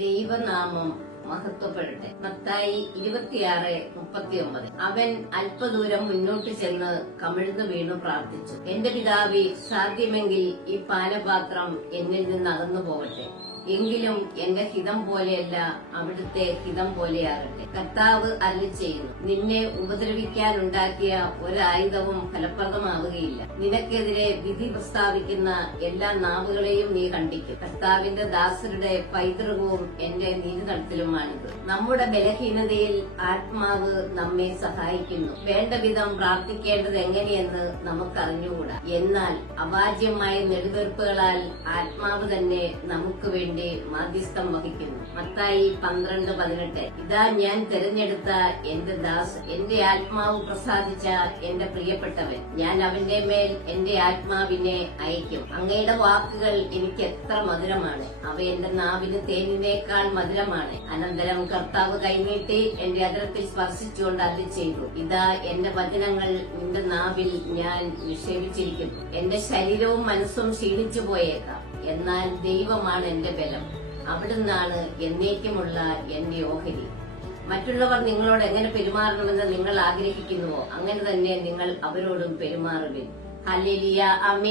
ദൈവനാമം മഹത്വപ്പെടട്ടെ. മത്തായി 26:39. അവൻ അല്പദൂരം മുന്നോട്ട് ചെന്ന് കമിഴ്ന്നു വീണു പ്രാർത്ഥിച്ചു, എന്റെ പിതാവേ, സാധ്യമെങ്കിൽ ഈ പാനപാത്രം എന്നിൽ നിന്ന് അകന്നു പോകട്ടെ, എങ്കിലും എന്റെ ഹിതം പോലെയല്ല അവിടുത്തെ ഹിതം പോലെയാകട്ടെ. കർത്താവ് അരുളിച്ചെയ്യുന്നു, നിന്നെ ഉപദ്രവിക്കാനുണ്ടാക്കിയ ഒരായുധവും ഫലപ്രദമാവുകയില്ല. നിനക്കെതിരെ വിധി പ്രസ്താവിക്കുന്ന എല്ലാ നാവുകളെയും നീ കണ്ടിക്കും. കർത്താവിന്റെ ദാസരുടെ പൈതൃകവും എന്റെ നീതികടത്തിലുമാണിത്. നമ്മുടെ ബലഹീനതയിൽ ആത്മാവ് നമ്മെ സഹായിക്കുന്നു. വേണ്ട വിധം പ്രാർത്ഥിക്കേണ്ടത് എങ്ങനെയെന്ന് നമുക്കറിഞ്ഞുകൂടാ. എന്നാൽ അവാച്യമായ നെടുവീർപ്പുകളാൽ ആത്മാവ് തന്നെ നമുക്ക് വേണ്ടി മാധ്യസ്ഥം വഹിക്കുന്നു. മത്തായി 12:18. ഇതാ ഞാൻ തെരഞ്ഞെടുത്ത എന്റെ ദാസ്, എന്റെ ആത്മാവ് പ്രസാദിച്ച എന്റെ പ്രിയപ്പെട്ടവൻ. ഞാൻ അവന്റെ മേൽ എന്റെ ആത്മാവിനെ അയക്കും. അങ്ങയുടെ വാക്കുകൾ എനിക്ക് എത്ര മധുരമാണ്, അവ എന്റെ നാവിന് തേനിനേക്കാൾ മധുരമാണ്. അനന്തരം കർത്താവ് കൈനീട്ടി എന്റെ അതിരത്തിൽ സ്പർശിച്ചുകൊണ്ട് അരുളി ചെയ്തു, ഇതാ എന്റെ വചനങ്ങൾ നിന്റെ നാവിൽ ഞാൻ നിക്ഷേപിച്ചിരിക്കുന്നു. എന്റെ ശരീരവും മനസ്സും ക്ഷീണിച്ചു പോയേക്കാം, എന്നാൽ ദൈവമാണ് എന്റെ ബലം. അവിടുന്നാണ് എന്നേക്കുമുള്ള എന്റെ ഓഹരി. മറ്റുള്ളവർ നിങ്ങളോട് എങ്ങനെ പെരുമാറണമെന്ന് നിങ്ങൾ ആഗ്രഹിക്കുന്നുവോ അങ്ങനെ തന്നെ നിങ്ങൾ അവരോടും പെരുമാറുവിൻ. ഹല്ലേലൂയ. ആമേൻ.